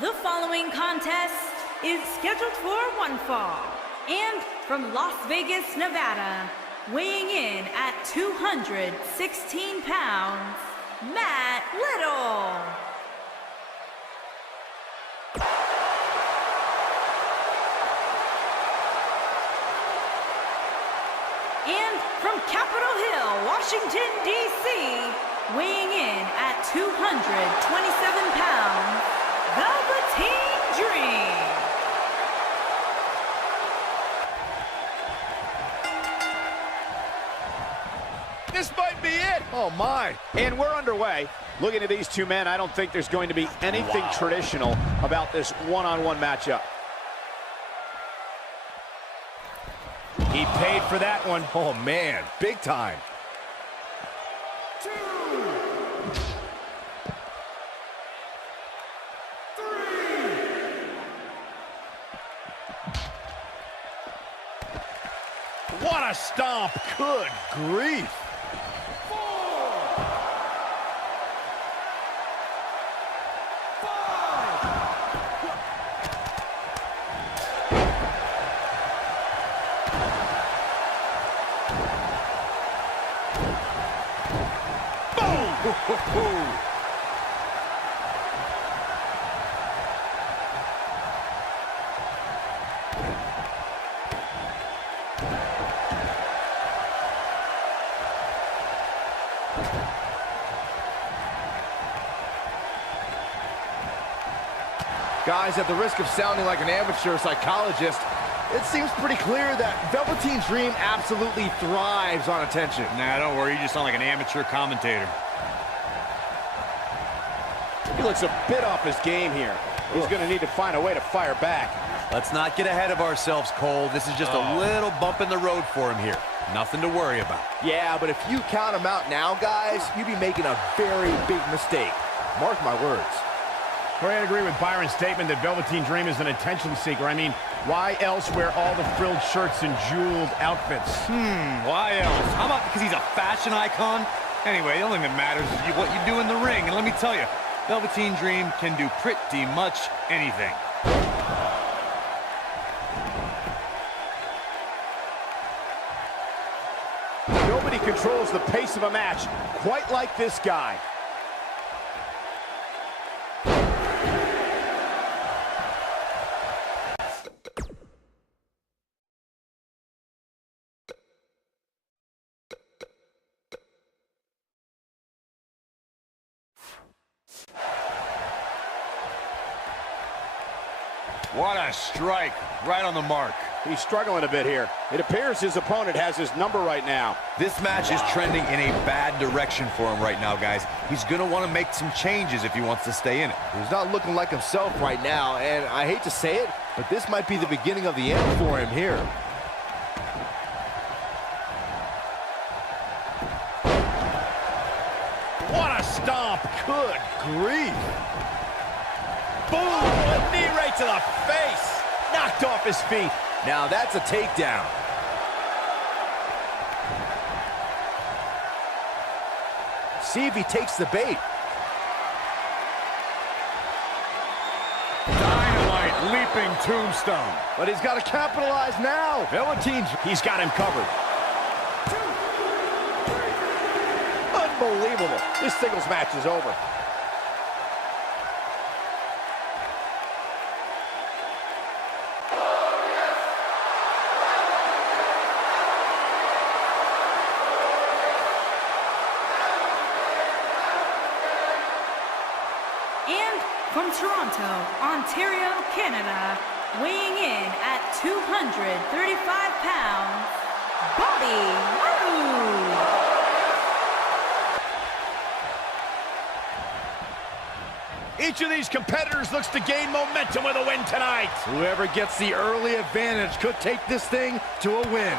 The following contest is scheduled for one fall, and from Las Vegas, Nevada, weighing in at 216 pounds, Matt Little. And from Capitol Hill, Washington, D.C., weighing in at 227 pounds, Velveteen Dream. This might be it. Oh, my. And we're underway. Looking at these two men, I don't think there's going to be anything traditional about this one-on-one matchup. He paid for that one. Oh, man. Big time. What a stomp. Good grief. Guys, at the risk of sounding like an amateur psychologist, it seems pretty clear that Velveteen Dream absolutely thrives on attention. Nah, don't worry, you just sound like an amateur commentator. He looks a bit off his game here. He's going to need to find a way to fire back. Let's not get ahead of ourselves, Cole. This is just a little bump in the road for him here. Nothing to worry about. Yeah, but if you count him out now, guys, you'd be making a very big mistake. Mark my words. I agree with Byron's statement that Velveteen Dream is an attention seeker. I mean, why else wear all the frilled shirts and jeweled outfits? Why else? How about because he's a fashion icon? Anyway, the only thing that matters is what you do in the ring. And let me tell you, Velveteen Dream can do pretty much anything. Nobody controls the pace of a match quite like this guy. What a strike. Right on the mark. He's struggling a bit here. It appears his opponent has his number right now. This match is trending in a bad direction for him right now, guys. He's going to want to make some changes if he wants to stay in it. He's not looking like himself right now, and I hate to say it, but this might be the beginning of the end for him here. What a stomp! Good grief. Boom! A knee right to the face! Knocked off his feet. Now that's a takedown. See if he takes the bait. Dynamite leaping tombstone. But he's got to capitalize now. Velveteen, he's got him covered. Unbelievable. This singles match is over. And from Toronto, Ontario, Canada, weighing in at 235 pounds, Bobby Roode. Each of these competitors looks to gain momentum with a win tonight. Whoever gets the early advantage could take this thing to a win.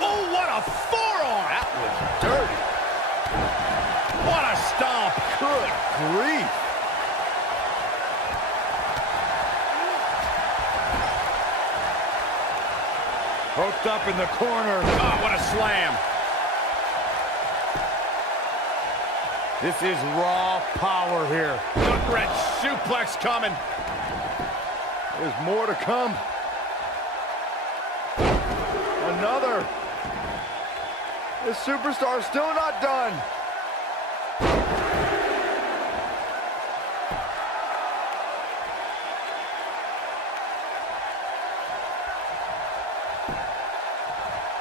Oh, what a forearm! That was dirty. What a stomp! Good grief. Hooked up in the corner. Oh, what a slam. This is raw power here. Gut wrench suplex coming. There's more to come. Another. This superstar is still not done.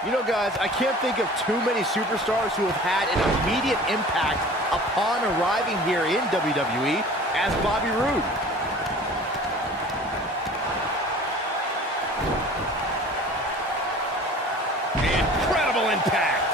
You know, guys, I can't think of too many superstars who have had an immediate impact upon arriving here in WWE as Bobby Roode. Incredible impact.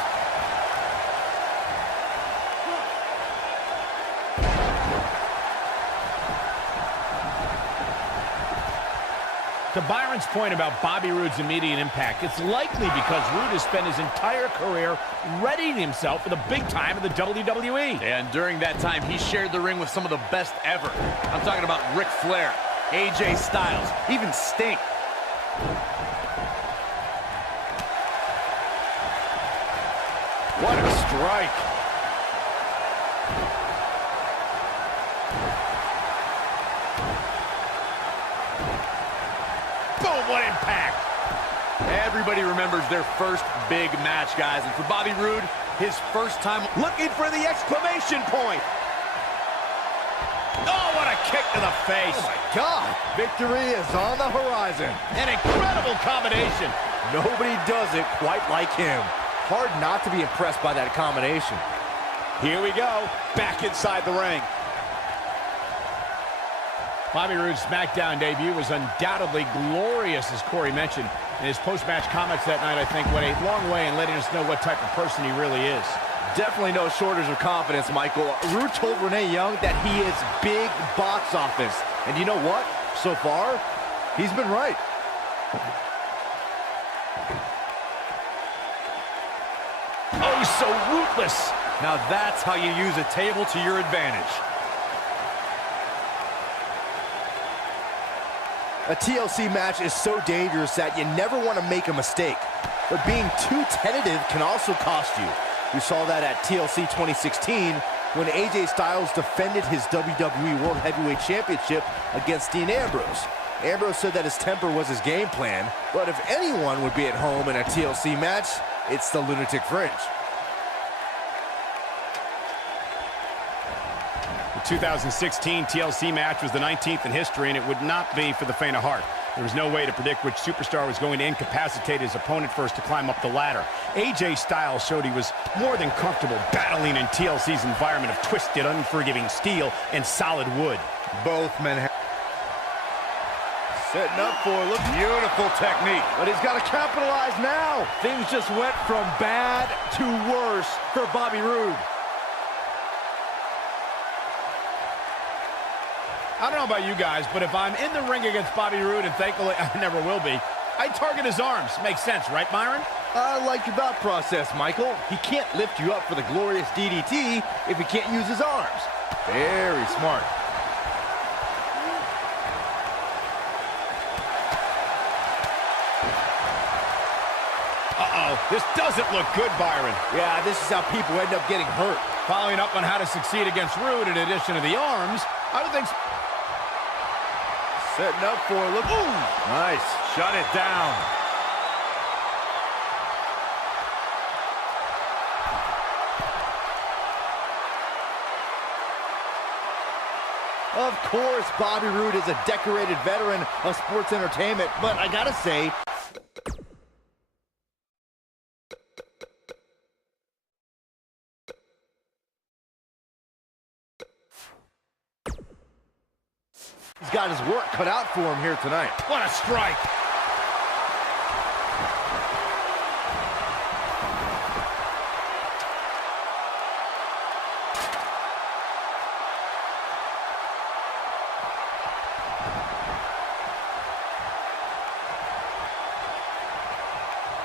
To Byron's point about Bobby Roode's immediate impact, it's likely because Roode has spent his entire career readying himself for the big time of the WWE. And during that time, he shared the ring with some of the best ever. I'm talking about Ric Flair, AJ Styles, even Sting. What a strike. Boom, what impact. Everybody remembers their first big match, guys. And for Bobby Roode, his first time Looking for the exclamation point. Oh, what a kick to the face. Oh, my God. Victory is on the horizon. An incredible combination. Nobody does it quite like him. Hard not to be impressed by that combination. Here we go. Back inside the ring. Bobby Roode's SmackDown debut was undoubtedly glorious, as Corey mentioned. In his post-match comments that night, I think, went a long way in letting us know what type of person he really is. Definitely no shortage of confidence, Michael. Roode told Renee Young that he is big box office. And you know what? So far, he's been right. Oh, so ruthless. Now that's how you use a table to your advantage. A TLC match is so dangerous that you never want to make a mistake. But being too tentative can also cost you. We saw that at TLC 2016 when AJ Styles defended his WWE World Heavyweight Championship against Dean Ambrose. Ambrose said that his temper was his game plan, but if anyone would be at home in a TLC match, it's the Lunatic Fringe. The 2016 TLC match was the 19th in history, and it would not be for the faint of heart. There was no way to predict which superstar was going to incapacitate his opponent first to climb up the ladder. AJ Styles showed he was more than comfortable battling in TLC's environment of twisted, unforgiving steel and solid wood. Both men have Setting up for it. Look, beautiful technique. but he's got to capitalize now. Things just went from bad to worse for Bobby Roode. I don't know about you guys, but if I'm in the ring against Bobby Roode, and thankfully I never will be, I target his arms. Makes sense, right, Byron? I like your thought process, Michael. He can't lift you up for the glorious DDT if he can't use his arms. Very smart. Uh-oh, this doesn't look good, Byron. Yeah, this is how people end up getting hurt. Following up on how to succeed against Roode in addition to the arms, I would think... Setting up for it. Look. Ooh. Nice. Shut it down. Of course, Bobby Roode is a decorated veteran of sports entertainment, but I gotta say, he's got his work cut out for him here tonight. What a strike!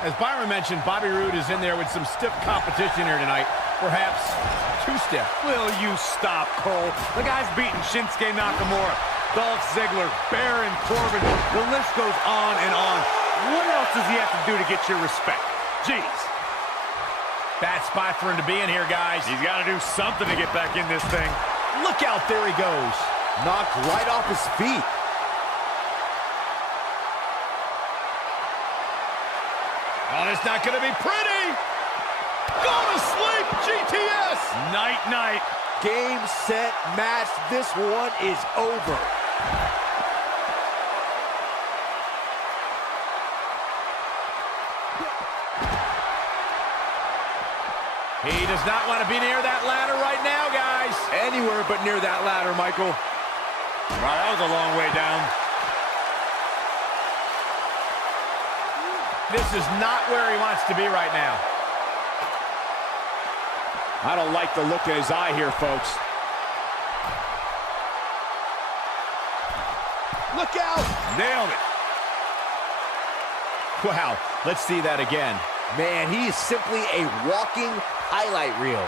As Byron mentioned, Bobby Roode is in there with some stiff competition here tonight. Perhaps too stiff. Will you stop, Cole? The guy's beating Shinsuke Nakamura, Dolph Ziggler, Baron Corbin. The list goes on and on. What else does he have to do to get your respect? Jeez. Bad spot for him to be in here, guys. He's got to do something to get back in this thing. Look out, there he goes. Knocked right off his feet. Oh, it's not going to be pretty. Go to sleep, GTS. Night, night. Game, set, match. This one is over. He does not want to be near that ladder right now, guys. Anywhere but near that ladder, Michael. Wow, that was a long way down. This is not where he wants to be right now. I don't like the look in his eye here, folks. Look out! Nailed it. Wow, let's see that again. Man, he is simply a walking highlight reel.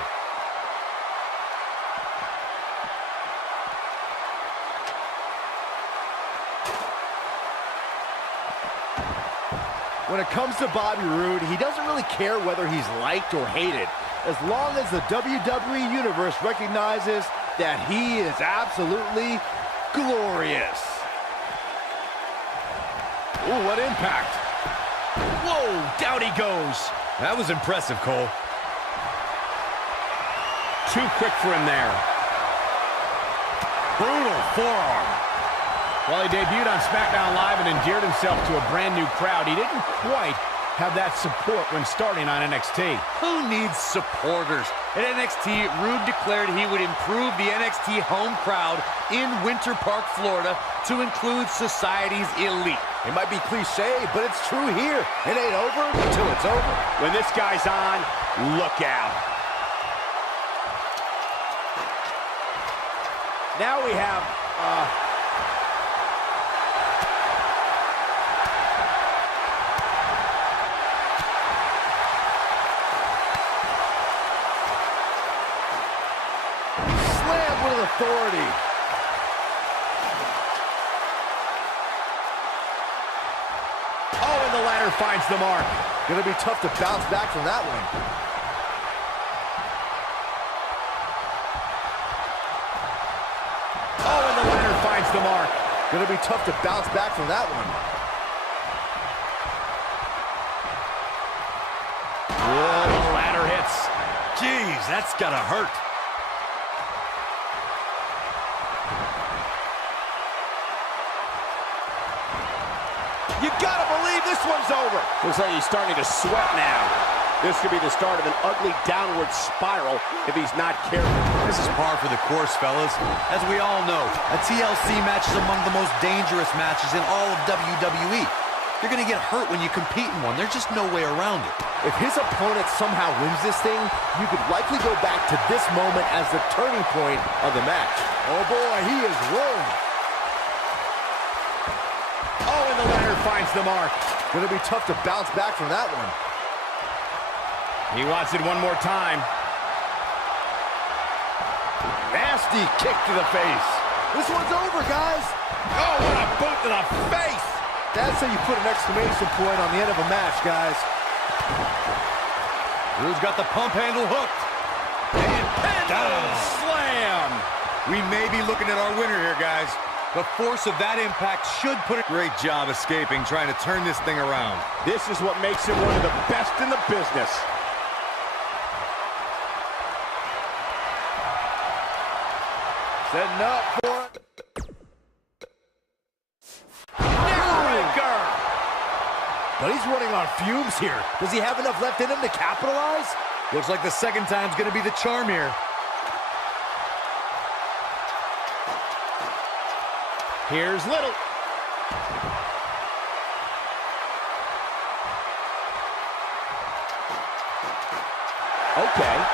When it comes to Bobby Roode, he doesn't really care whether he's liked or hated, as long as the WWE Universe recognizes that he is absolutely glorious. Ooh, what impact. Whoa, down he goes. That was impressive, Cole. Too quick for him there. Brutal forearm. While he debuted on SmackDown Live and endeared himself to a brand new crowd, he didn't quite have that support when starting on NXT. Who needs supporters? At NXT, Roode declared he would improve the NXT home crowd in Winter Park, Florida, to include society's elite. It might be cliche, but it's true here. It ain't over until it's over. When this guy's on, look out. Now we have, Slam with authority. Oh, and the ladder finds the mark. Gonna be tough to bounce back from that one. Oh, and the ladder finds the mark. Gonna be tough to bounce back from that one. Whoa, the ladder hits. Jeez, that's gotta hurt. You gotta believe this one's over. looks like he's starting to sweat now. This could be the start of an ugly downward spiral if he's not careful. This is par for the course, fellas. As we all know, a TLC match is among the most dangerous matches in all of WWE. You're gonna get hurt when you compete in one. There's just no way around it. If his opponent somehow wins this thing, you could likely go back to this moment as the turning point of the match. Oh boy, he is rolling. Oh, and the ladder finds the mark. Gonna be tough to bounce back from that one. He wants it one more time. Nasty kick to the face. This one's over, guys. Oh, what a boot to the face. That's how you put an exclamation point on the end of a match, guys. Roode's got the pump handle hooked. And pendulum slam. We may be looking at our winner here, guys. The force of that impact should put a great job escaping, trying to turn this thing around. This is what makes him one of the best in the business. Setting up for it. Neckbreaker. But he's running on fumes here. Does he have enough left in him to capitalize? Looks like the second time's gonna be the charm here. Here's Little. Okay.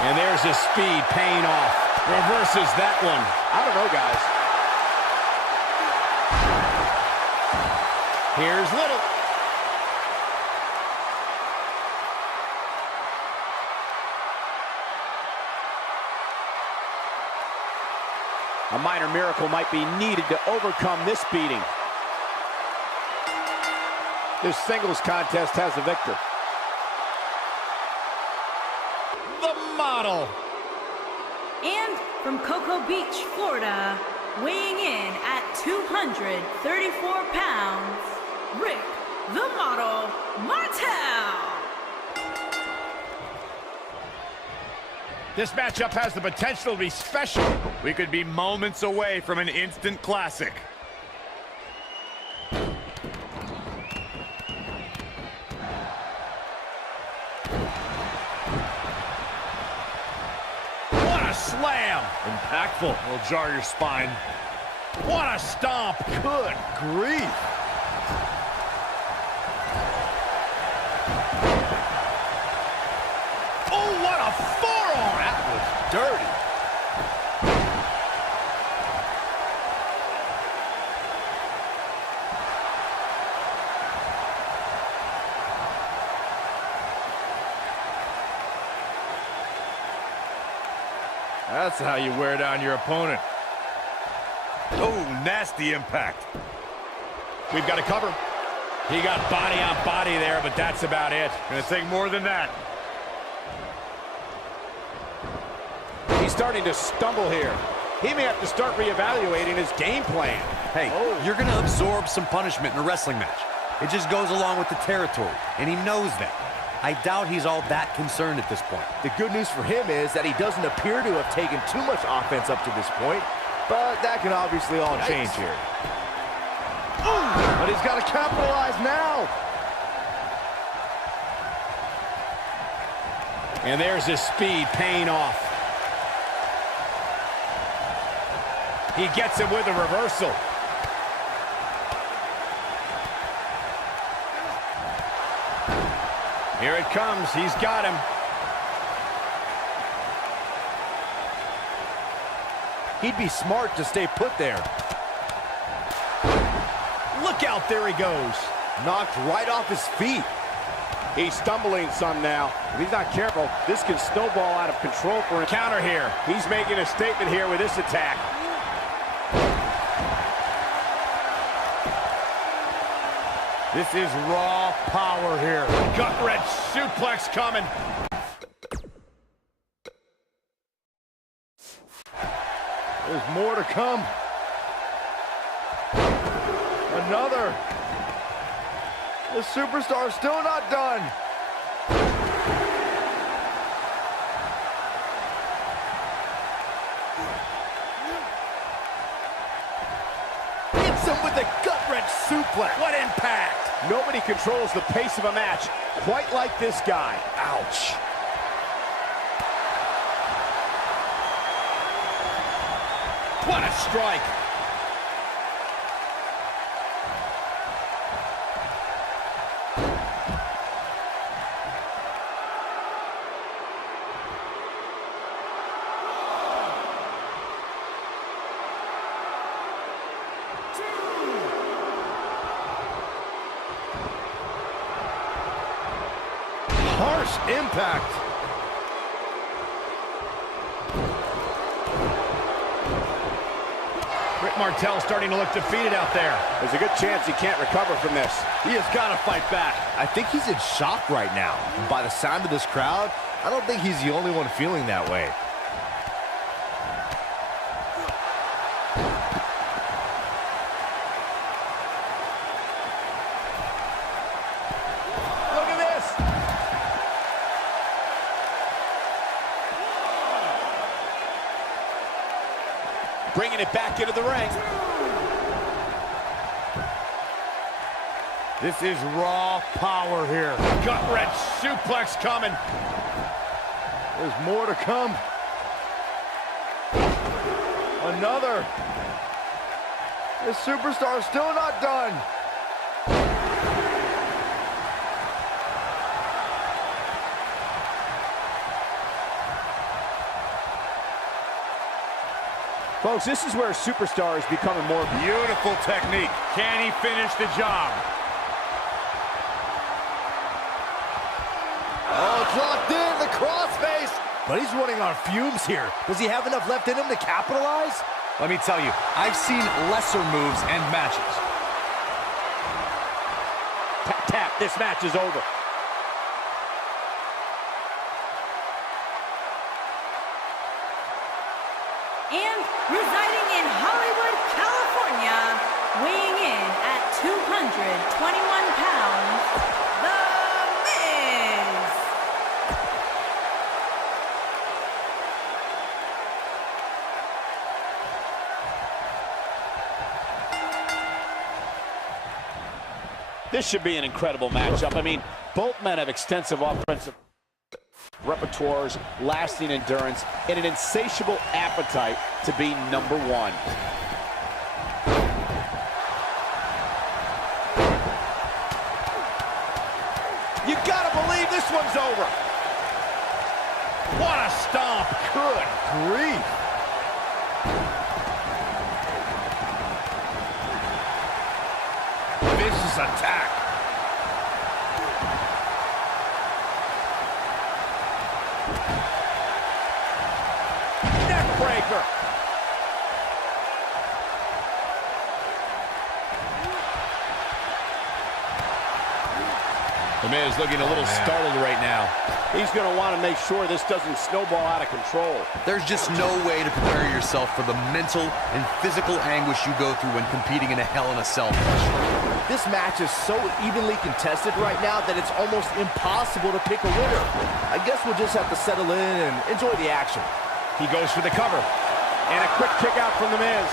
And there's his speed paying off. Reverses that one. I don't know, guys. Here's Little. A minor miracle might be needed to overcome this beating. This singles contest has a victor. The model. And from Cocoa Beach, Florida, weighing in at 234 pounds, Rick the Model Martel. This matchup has the potential to be special. We could be moments away from an instant classic. What a slam! Impactful. Will jar your spine. What a stomp! Good grief! Oh, what a forearm! That was dirty. That's how you wear down your opponent. Oh, nasty impact. We've got to cover. He got body on body there, but that's about it. Gonna take more than that. He's starting to stumble here. He may have to start reevaluating his game plan. Hey, you're going to absorb some punishment in a wrestling match. It just goes along with the territory, and he knows that. I doubt he's all that concerned at this point. The good news for him is that he doesn't appear to have taken too much offense up to this point, but that can obviously all change here. But he's got to capitalize now. And there's his speed paying off. He gets it with a reversal. Here it comes. He's got him. He'd be smart to stay put there. Look out, there he goes. Knocked right off his feet. He's stumbling some now. If he's not careful, this can snowball out of control for him. Counter here. He's making a statement here with this attack. This is raw power here. Gut-wrench suplex coming. There's more to come. Another. The superstar's still not done. Hits him with the gut-wrench suplex. What impact! Nobody controls the pace of a match quite like this guy. Ouch. What a strike! Harsh impact. Rick Martel starting to look defeated out there. There's a good chance he can't recover from this. He has got to fight back. I think he's in shock right now. And by the sound of this crowd, I don't think he's the only one feeling that way. Look at this. Bringing it back into the ring. This is raw power here. Gut-wrench suplex coming. There's more to come. Another. The superstar's still not done. Folks, this is where a superstar is becoming more Beautiful technique. Can he finish the job? Oh, it's locked in, the crossface. But he's running on fumes here. Does he have enough left in him to capitalize? Let me tell you, I've seen lesser moves and matches. Tap, tap. This match is over. And residing in Hollywood, California, weighing in at 221 pounds, The Miz. This should be an incredible matchup. I mean, both men have extensive offensive repertoires, lasting endurance, and an insatiable appetite to be number one. You gotta believe this one's over. What a stomp. Good grief. Vicious attack. Neckbreaker. The Miz looking a little startled right now. He's going to want to make sure this doesn't snowball out of control. There's just no way to prepare yourself for the mental and physical anguish you go through when competing in a Hell in a Cell match. This match is so evenly contested right now that it's almost impossible to pick a winner. I guess we'll just have to settle in and enjoy the action. He goes for the cover. And a quick kick out from The Miz.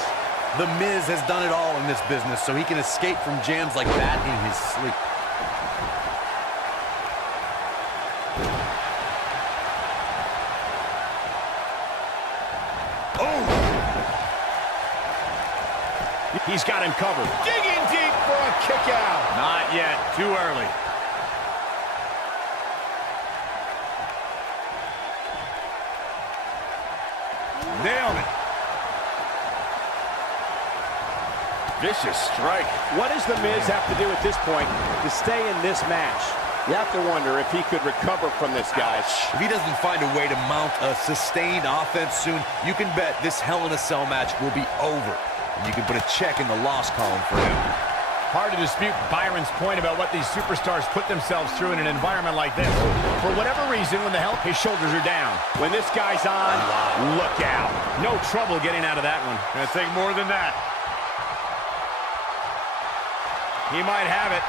The Miz has done it all in this business, so he can escape from jams like that in his sleep. He's got him covered. Digging deep for a kick out. Not yet. Too early. Nailed it. Vicious strike. What does The Miz have to do at this point to stay in this match? You have to wonder if he could recover from this, guys. If he doesn't find a way to mount a sustained offense soon, you can bet this Hell in a Cell match will be over. And you can put a check in the loss column for him. Hard to dispute Byron's point about what these superstars put themselves through in an environment like this. For whatever reason, when the help, his shoulders are down. When this guy's on, Look out. No trouble getting out of that one. Gonna take more than that. He might have it.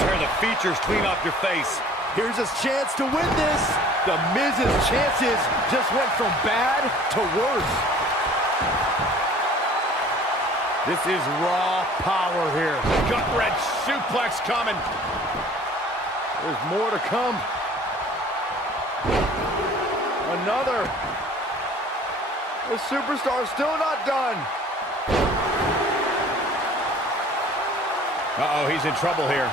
Tear the features clean off your face. Here's his chance to win this. The Miz's chances just went from bad to worse. This is raw power here. Gut-wrench suplex coming. There's more to come. Another. The superstar's still not done. Uh-oh, he's in trouble here.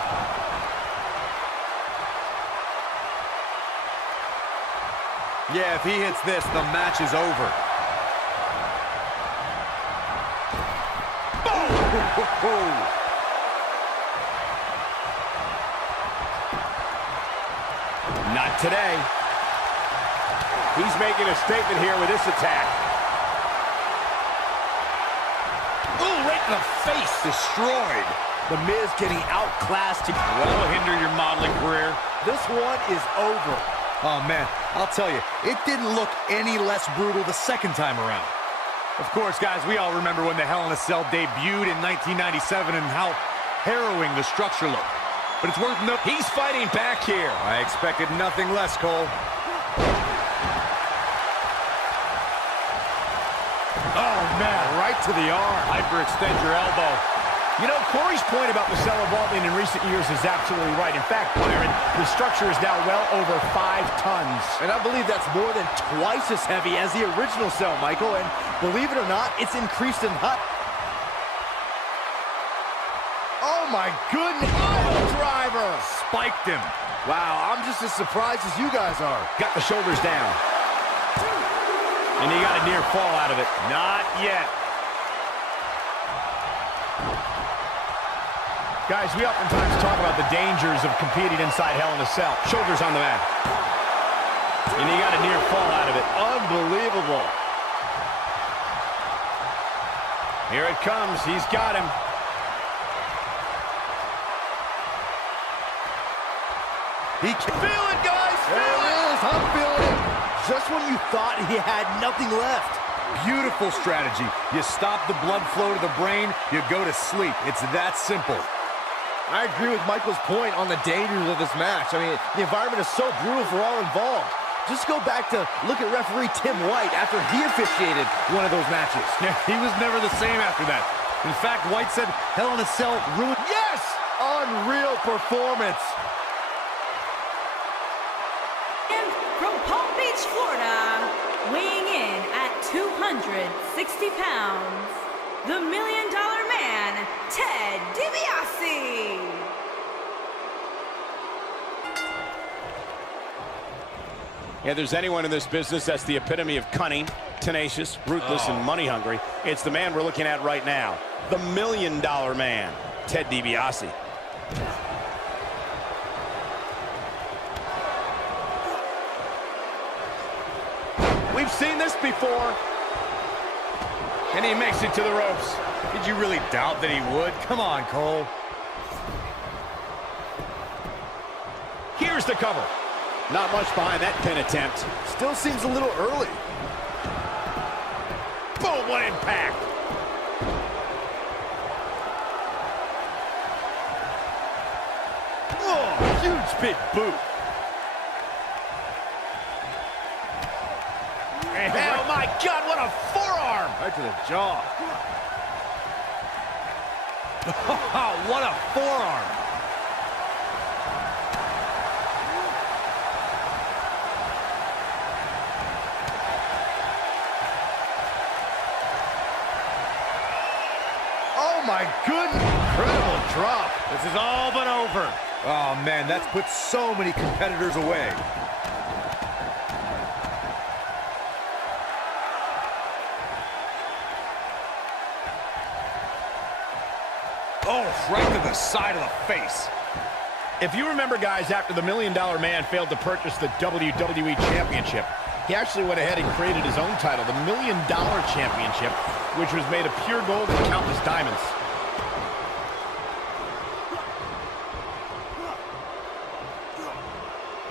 Yeah, if he hits this, the match is over. Not today. he's making a statement here with this attack. Ooh, right in the face. Destroyed. The Miz getting outclassed. That'll hinder your modeling career. This one is over. Oh, man, I'll tell you, it didn't look any less brutal the second time around. Of course, guys, we all remember when the Hell in a Cell debuted in 1997 and how harrowing the structure looked. But it's worth noting, he's fighting back here. I expected nothing less, Cole. Oh, man, right to the arm. Hyperextend your elbow. You know, Corey's point about the cell evolving in recent years is absolutely right. In fact, Byron, the structure is now well over 5 tons. And I believe that's more than twice as heavy as the original cell, Michael. And believe it or not, it's increased in height. Oh, my goodness. Oh, driver. Spiked him. Wow, I'm just as surprised as you guys are. Got the shoulders down. And he got a near fall out of it. Not yet. Guys, we oftentimes talk about the dangers of competing inside Hell in a Cell. Shoulders on the mat. And he got a near fall out of it. Unbelievable. Here it comes. He's got him. He can feel it, guys. Feel it. I'm feeling it. Just when you thought he had nothing left. Beautiful strategy. You stop the blood flow to the brain, you go to sleep. It's that simple. I agree with Michael's point on the dangers of this match. I mean, the environment is so brutal for all involved. Just go back to look at referee Tim White after he officiated one of those matches. Yeah, he was never the same after that. In fact, White said Hell in a Cell ruined... Yes! Unreal performance. And from Palm Beach, Florida, weighing in at 260 pounds, the $1 Million Man, Ted DiBiase. Yeah, there's anyone in this business that's the epitome of cunning, tenacious, ruthless, and money hungry. It's the man we're looking at right now, the $1 Million Man, Ted DiBiase. We've seen this before. And he makes it to the ropes. Did you really doubt that he would? Come on, Cole. Here's the cover. Not much behind that pin attempt. Still seems a little early. Boom, what impact. Oh, huge big boot. Oh, my God, what a forearm. Right to the jaw. What a forearm. Oh, my goodness. Incredible drop. This is all but over. Oh, man, that's put so many competitors away. Oh, right to the side of the face. If you remember, guys, after the $1 Million Man failed to purchase the WWE Championship, he actually went ahead and created his own title, the $1 Million Championship, which was made of pure gold and countless diamonds.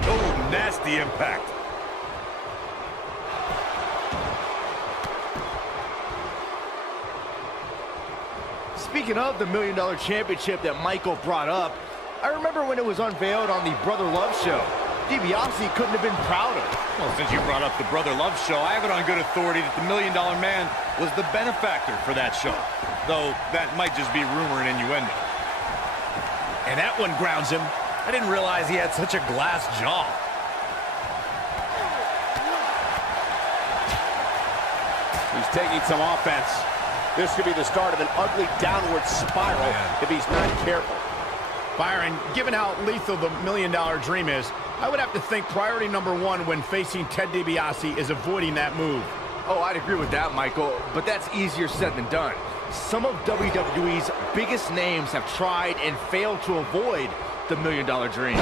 Oh, nasty impact. Speaking of the $1 Million Championship that Michael brought up, I remember when it was unveiled on the Brother Love show. DiBiase couldn't have been prouder. Well, since you brought up the Brother Love show, I have it on good authority that the $1 Million Man was the benefactor for that show. Though that might just be rumor and innuendo. And that one grounds him. I didn't realize he had such a glass jaw. He's taking some offense. This could be the start of an ugly downward spiral if he's not careful. Byron, given how lethal the $1 Million Dream is, I would have to think priority number one when facing Ted DiBiase is avoiding that move. Oh, I'd agree with that, Michael, but that's easier said than done. Some of WWE's biggest names have tried and failed to avoid the $1 Million Dream.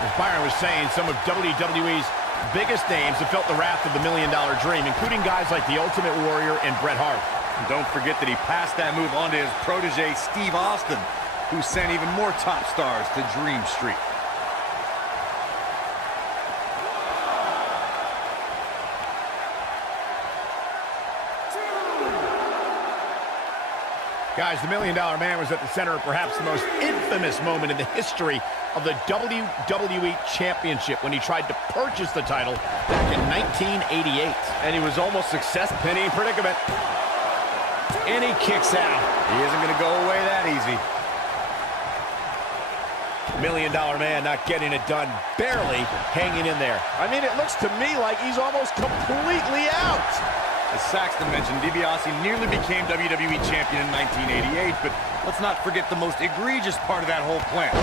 As Byron was saying, some of WWE's biggest names have felt the wrath of the $1 Million Dream, including guys like the Ultimate Warrior and Bret Hart. And don't forget that he passed that move on to his protege, Steve Austin, who sent even more top stars to Dream Street. Guys, the $1 Million Man was at the center of perhaps the most infamous moment in the history of the WWE Championship when he tried to purchase the title back in 1988. And he was almost successful. Penny predicament. And he kicks out. He isn't going to go away that easy. $1 Million Man not getting it done, barely hanging in there. I mean, it looks to me like he's almost completely out. As Saxton mentioned, DiBiase nearly became WWE Champion in 1988, but let's not forget the most egregious part of that whole plan.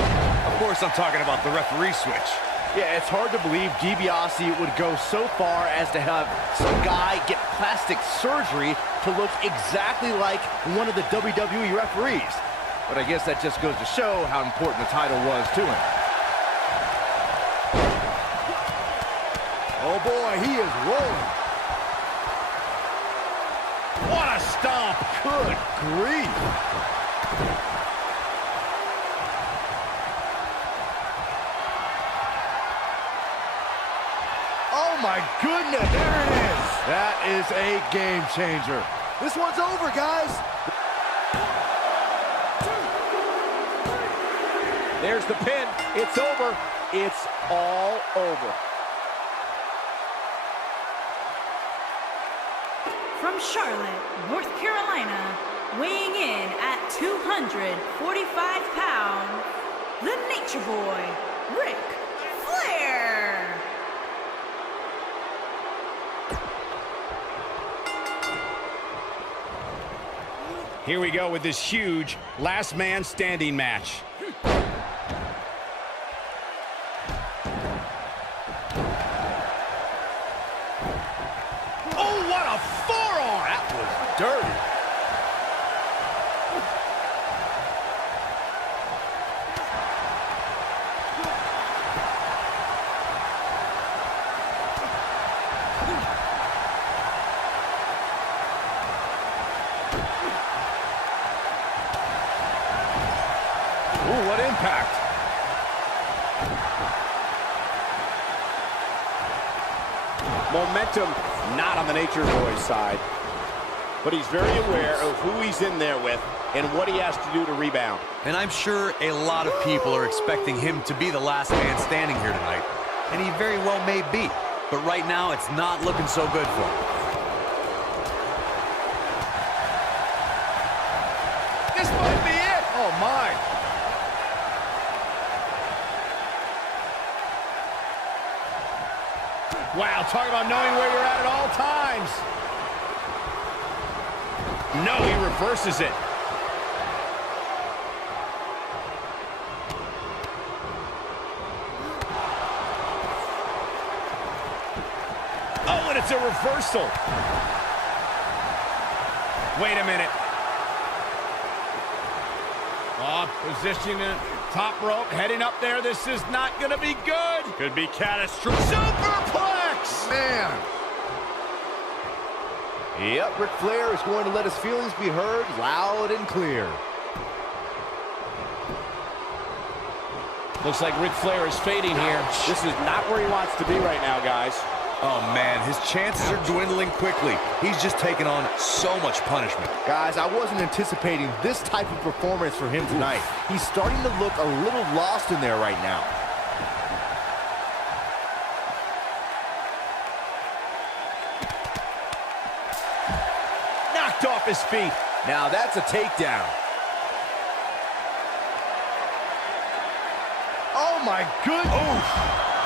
Of course, I'm talking about the referee switch. Yeah, it's hard to believe DiBiase would go so far as to have some guy get plastic surgery to look exactly like one of the WWE referees. but I guess that just goes to show how important the title was to him. Oh boy, he is rolling. What a stomp. Good grief. Oh my goodness, there it is. That is a game changer. This one's over, guys. There's the pin. It's over. It's all over. From Charlotte, North Carolina, weighing in at 245 pounds, the Nature Boy, Ric Flair. Here we go with this huge last man standing match. Oh, what a forearm! That was dirty. Ooh, what impact. Momentum not on the Nature Boy's side, but he's very aware of who he's in there with and what he has to do to rebound. And I'm sure a lot of people are expecting him to be the last man standing here tonight. And he very well may be. But right now, it's not looking so good for him. This might be it. Oh, my. Wow, talk about knowing where you're at all times. No, he reverses it. Oh, and it's a reversal. Wait a minute. Oh, positioning it, top rope, heading up there. This is not going to be good. Could be catastrophic. Superplex! Man. Yep, Ric Flair is going to let his feelings be heard loud and clear. Looks like Ric Flair is fading here. This is not where he wants to be right now, guys. Oh, man, his chances are dwindling quickly. He's just taken on so much punishment. Guys, I wasn't anticipating this type of performance for him tonight. He's starting to look a little lost in there right now. Knocked off his feet. Now that's a takedown. Oh my goodness.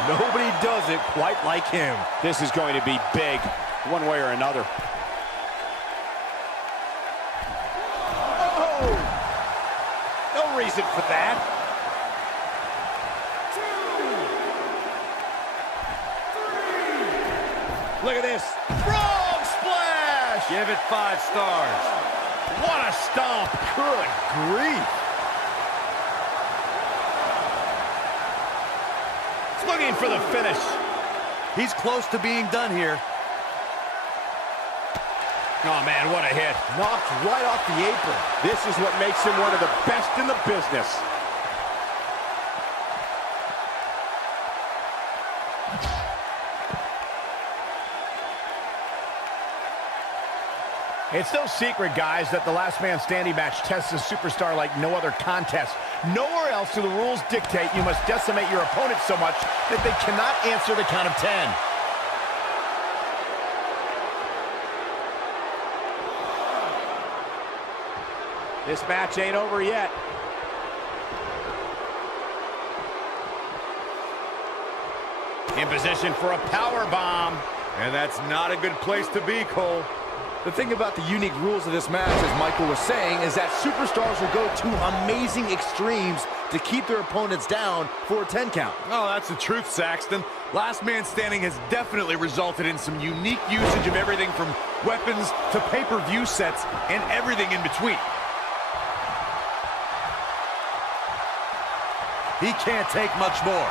Nobody does it quite like him. This is going to be big, one way or another. Oh! No reason for that. 2, 3. Look at this. Frog splash! Give it 5 stars. What a stomp. Good grief. Looking for the finish. He's close to being done here. Oh, man, what a hit. Knocked right off the apron. This is what makes him one of the best in the business. It's no secret, guys, that the last man standing match tests a superstar like no other contest. Nowhere else do the rules dictate you must decimate your opponent so much that they cannot answer the count of 10. This match ain't over yet. In position for a power bomb. And that's not a good place to be, Cole. The thing about the unique rules of this match, as Michael was saying, is that superstars will go to amazing extremes to keep their opponents down for a 10 count. Oh, that's the truth, Saxton. Last Man Standing has definitely resulted in some unique usage of everything from weapons to pay-per-view sets and everything in between. He can't take much more.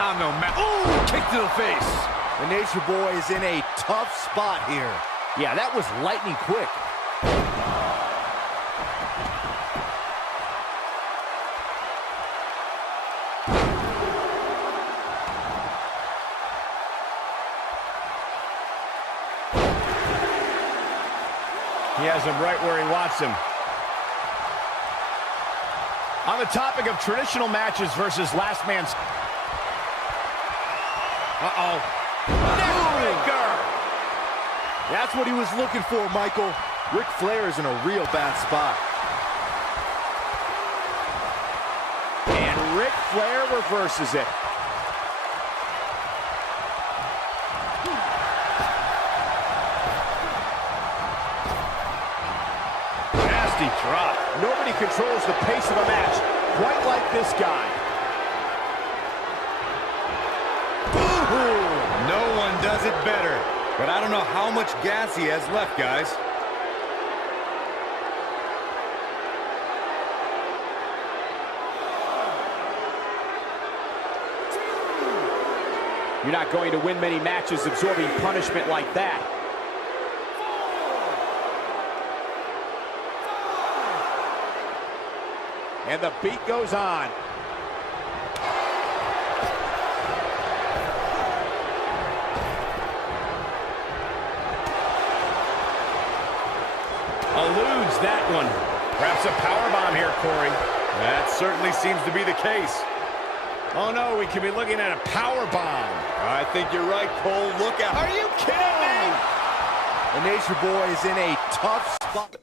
Oh, no, ooh, kick to the face. The Nature Boy is in a tough spot here. Yeah, that was lightning quick. He has him right where he wants him. On the topic of traditional matches versus last man's... Uh-oh. Neckbreaker! That's what he was looking for, Michael. Ric Flair is in a real bad spot. And Ric Flair reverses it. Nasty drop. Nobody controls the pace of a match quite like this guy. No one does it better. But I don't know how much gas he has left, guys. You're not going to win many matches absorbing punishment like that. And the beat goes on. Eludes that one. Perhaps a powerbomb here, Corey. That certainly seems to be the case. Oh, no, we could be looking at a powerbomb. I think you're right, Cole. Look out. Are you kidding me? The Nature Boy is in a tough spot.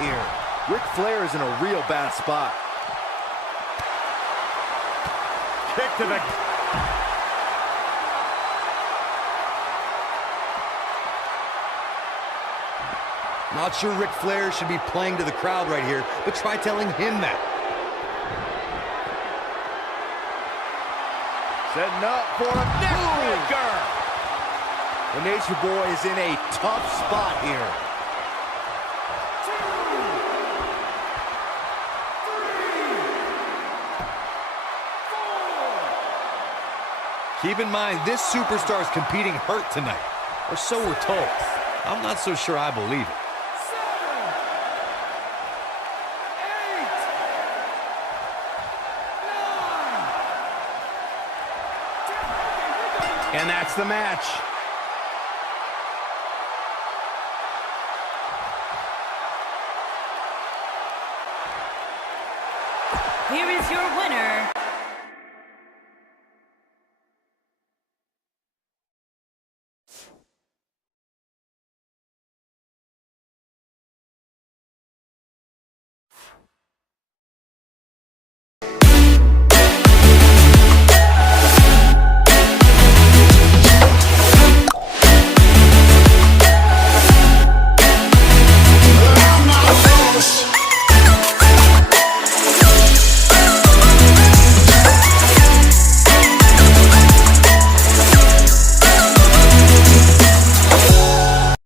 Here, Ric Flair is in a real bad spot. Kick to the... Not sure Ric Flair should be playing to the crowd right here, but try telling him that. Setting up for a neckbreaker. The Nature Boy is in a tough spot here. Keep in mind, this superstar is competing hurt tonight, or so we're told. I'm not so sure I believe it. 7, 8, 9. And that's the match.